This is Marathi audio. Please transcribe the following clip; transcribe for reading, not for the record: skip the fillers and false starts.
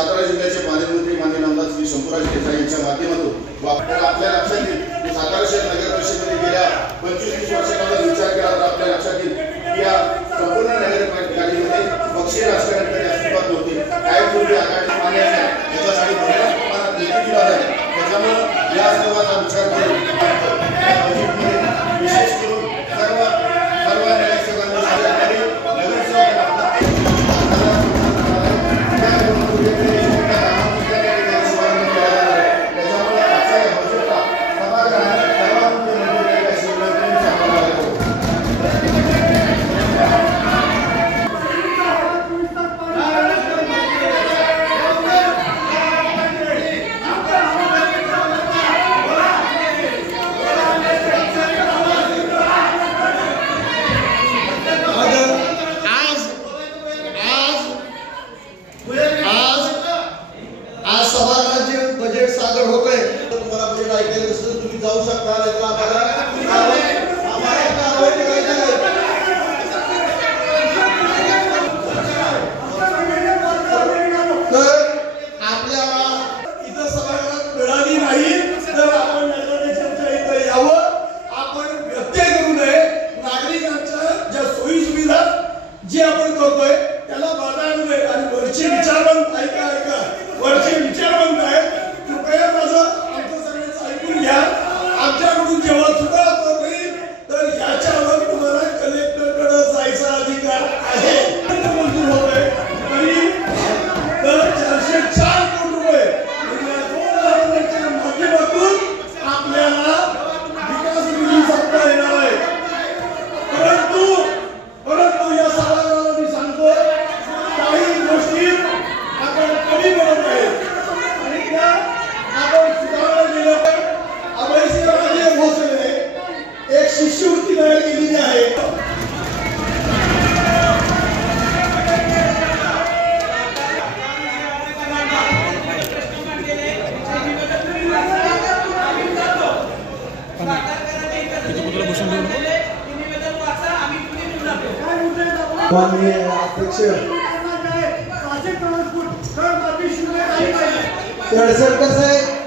सातारा जिल्ह्याचे पालकमंत्री माननीय आमदार श्री शंभूराज देसाई यांच्या माध्यमातून आपल्या लक्षात येईल की सातारा शहर नगर परिषदेमध्ये गेल्या 25-30 वर्षांचा विचार केला तर आपल्या लक्षात येईल की या संपूर्ण नगरपालिकेमध्ये पक्षीय राजकारणाकडे अस्तित्वात नव्हते. काही पूर्वी आघाडी पाण्याच्या त्याच्यासाठी मोठ्या प्रमाणात निधी दिला जातो. त्याच्यामुळे या सर्वांचा विचार करून विशेष करून सर्व नगरसेवकांनी बजेट सादर होतोय. तुम्हाला बजेट ऐकायला कसं तुम्ही जाऊ शकता नाहीतर आम्हाला कारवाई करायची आहे. तर आपल्याला इथं सभागृहात मिळाली नाही तर आपण नगरपालिकेच्या इथं यावं. आपण व्यत्यय करू नये. नागरिकांच्या ज्या सोयी सुविधा जे आपण करतोय त्याला बाधा आणू नये. आणि वरचे विचारवंत ऐका वरचे विचारवंत आहेत. आमच्याकडून जेव्हा चुका होईल तर याच्यावर तुम्हाला कलेक्टरकडे जायचा अधिकार आहे. मंजूर होतोय तरी तर 404 कोटी रुपये या 2 माध्यमातून आपल्याला विकास निधी साधता येणार आहे. परंतु या सभागृहाला मी सांगतो काही गोष्टी आपण कमी पडत आहे आणि त्या आपण सुधारणा केल्या. एक शिष्यवृत्ती तयार केलेली आहे. माननीय अध्यक्ष कसं आहे